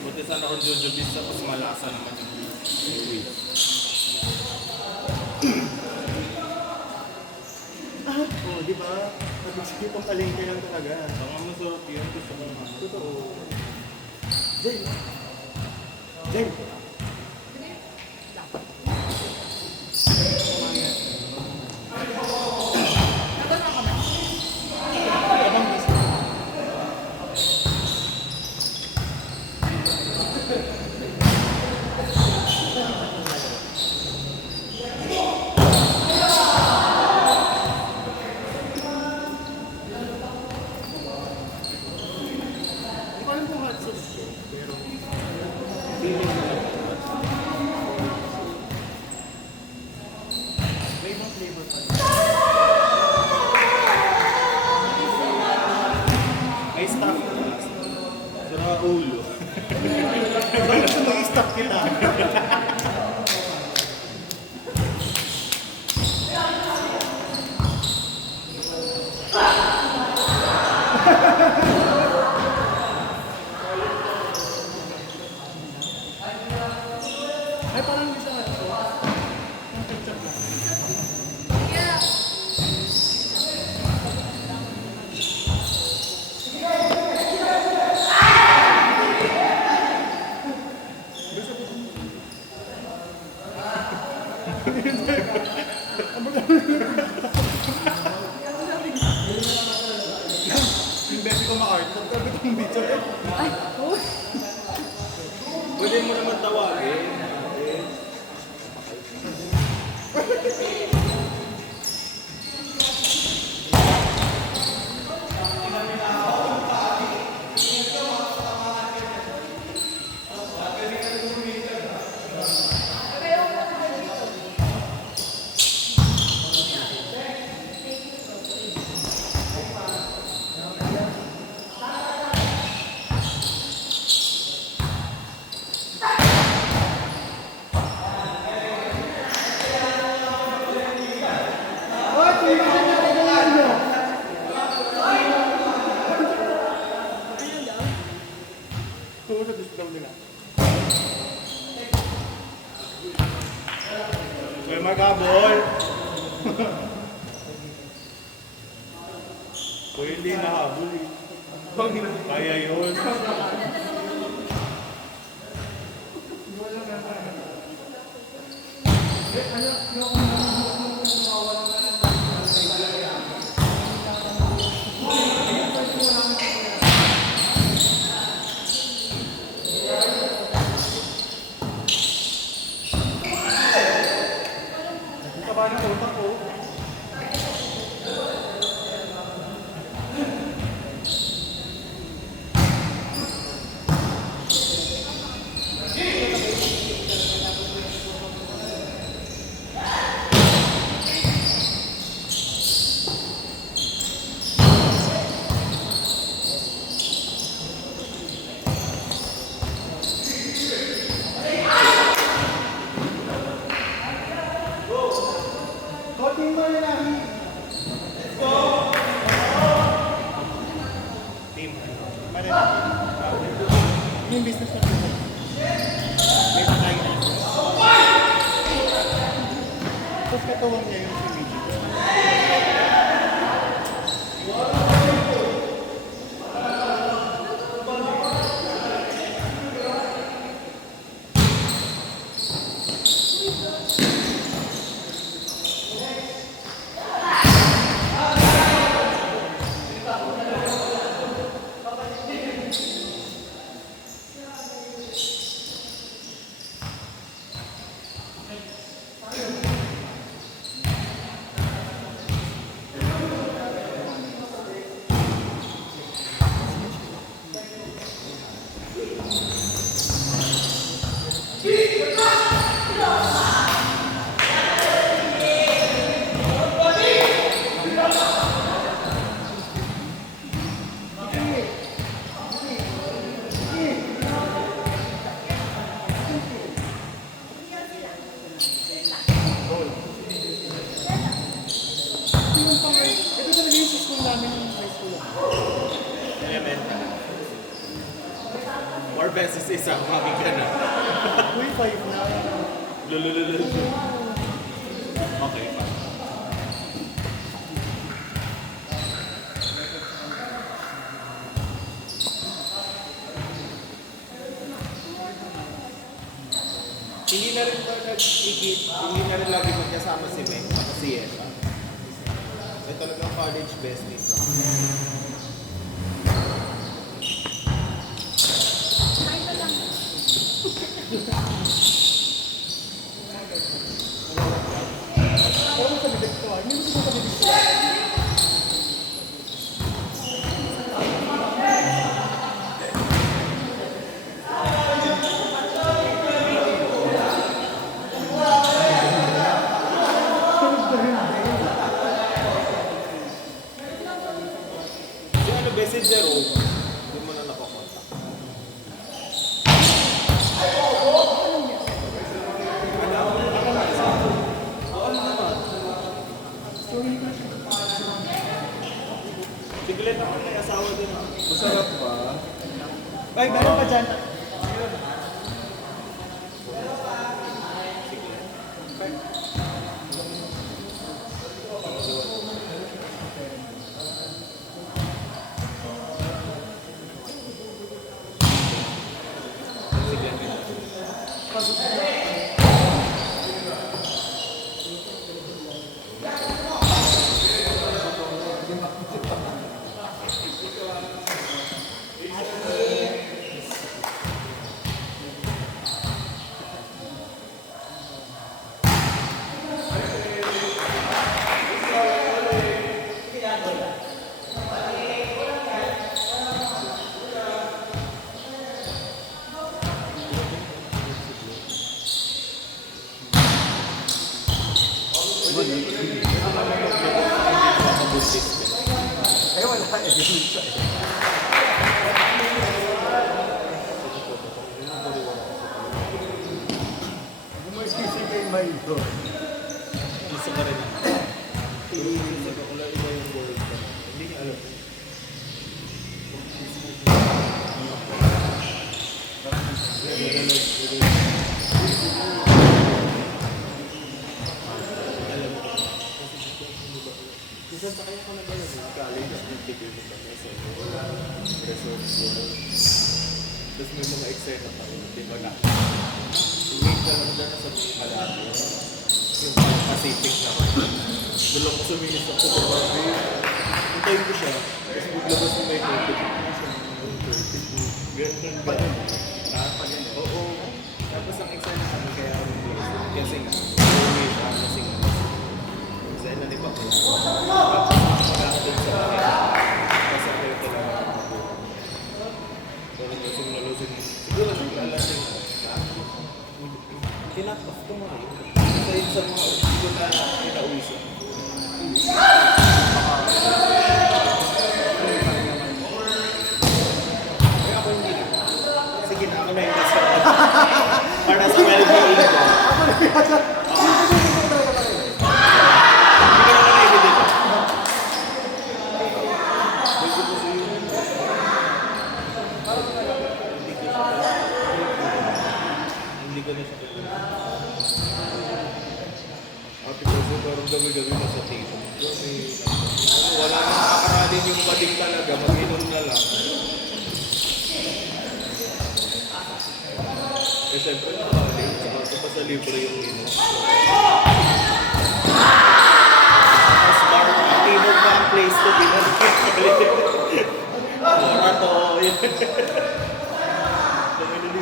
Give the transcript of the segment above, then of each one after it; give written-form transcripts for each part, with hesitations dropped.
Buti sana kung Jojo Biz tapos malasa naman yung liquid. Oo, di ba? Nag-isip ang palengke lang talaga. Baka masarap yun. Gusto ko naman. Totoo. Jen! Jen! Ay, stop. Saka ulo. Bakit gusto mag-stop kita? Ay, parang isa nga ito. Ang ketchup lang. Yung beses ko ma-art, sabi itong video eh. Pwede mo naman tawagin. Oo, sa display nila. May magabol. Kung hindi nahabol eh. Kaya yun. Taba ng utak ko. Coaching mo na namin. Team. Yung business na ito. May patay na. Tapos katuwang niya yung si Miji. school namin yung high school ako. Elementary. 4 beses isang mami ka na. Uy, 5 na. Lulululul. Okay, pa. Hindi na rin ba nag-igit, hindi na rin lagi magkasama si Meg, ako si Yesha. Ay talagang college besties. Pero sa bibig ko, hindi mo sa bibig ko. Yung ano, Bessie Zero, hindi mo na napakontak. Siglit ako may asawa din ah. Masarap pa. Ay, meron pa dyan. Siglit din. Ay, wala. Gumisisi kay Maito. Gusto ka rin ah. Gusto ko lang iba yung word ko. Hindi niya alam. Minsan sa kanya ko na gano'n yung college, nagtipid ko kami sa resort world. Tapos may mga excited ako, di ba na? Wait ka lang dyan sa Malabo. Yung Pacific na. Doon lang ko suminis ako sa Barbie. Hintayin ko siya. Tapos maglabas mo may COVID. Ganun ba? Oo. Tapos ang excited kami kaya ako nag-bless. Kasi nga, uwi siya kasi nga. Kasi na di ba ko lang. Tapos magkakatid sa mga. Kasi ako yung talaga ako. So nalusing. Siguro naglalasing. Kinakaf ko mga yun. Kasi sa mga hindi na kinauwi siya. Kaya ako hindi na. Sige na, ako na yung nasa. Para sa well-being ko. Hindi ko naman na-evident. Hindi ko na siya. Ate kasi parang gabi-gabi na sa table. Kasi wala nang nakakaranin yung bading talaga, mag-inom na lang. Eh siyempre nakakalink, saka pa sa libre yung inom. Mas bar, timog ba ang place to be? Mora to.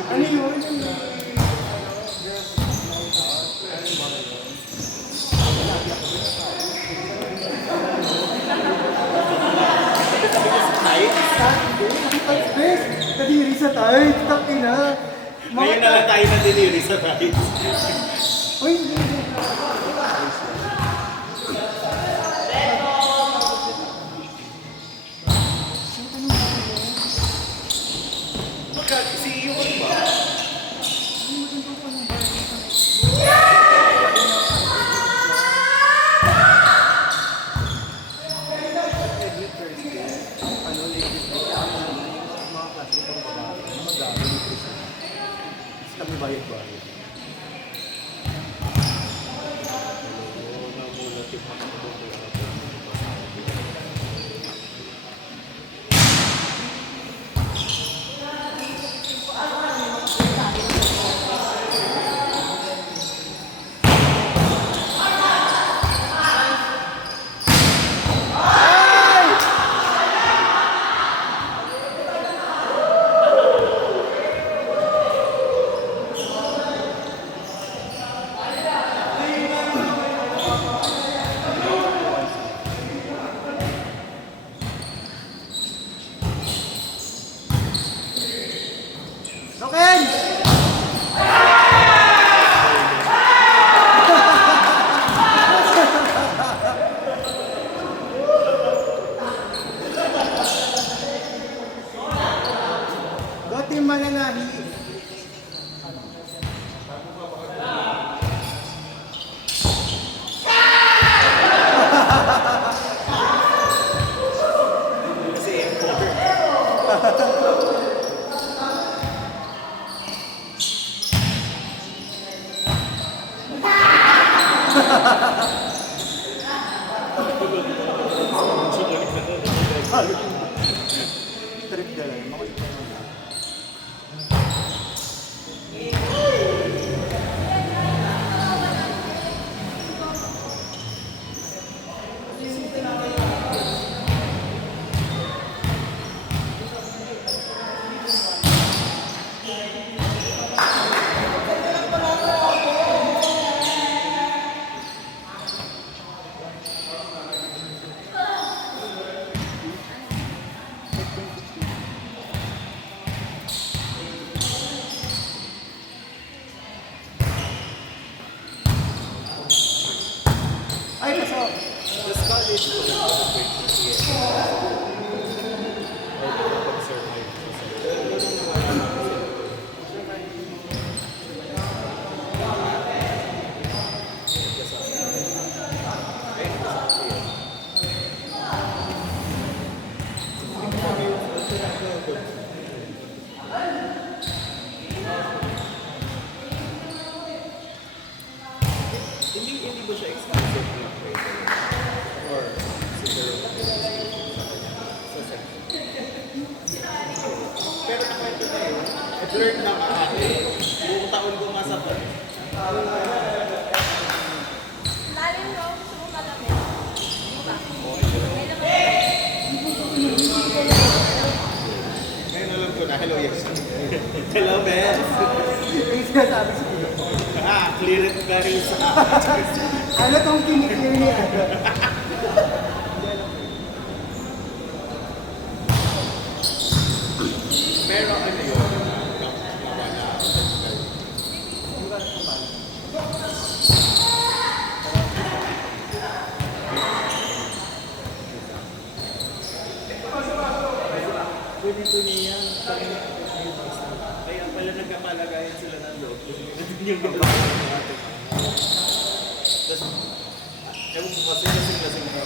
Ano yun? Kadiri sa tayo, taki na. Ngayon na lang tayo nadiliri sa tayo. Uy, hindi. Mag-CEO ka ba? Ay, kaso. Tapos college ko rin ako ng PCS. Or pag-survive ko sa hindi ba siya exclusive lang kayo? Or siguro sa sex? Pero nakwento na yun. Learn na nga ako. Buong taon ko nga sa to. Lalim no, gusto mo malamig. Diba? Ngayon alam ko na. Hello, yes. Hello, Ben. Yung sinasabi sa iyo. Clear it very sa Ano tong kiniklir niya? Pero ano yun? Pwede to niya yan. Kaya pala nagkakalagayan sila ng loob. Yung gawin natin. Tapos, ewan ko kasi lasing-lasing pa.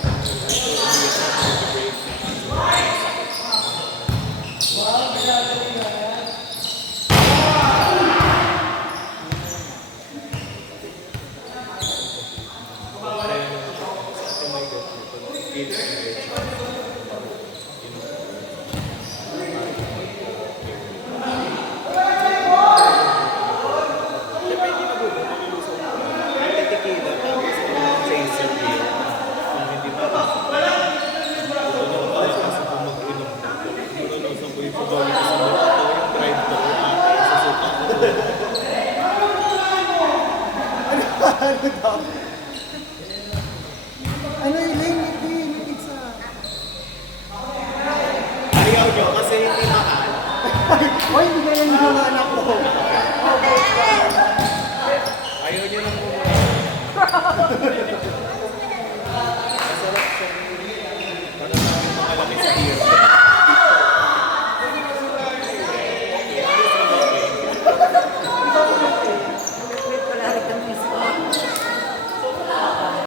Ano yung hindi pizza? Ayaw nyo kasi hindi mahal. Hoy, hindi ganyan yung mga anak ko. Ayaw nyo nang bumalik.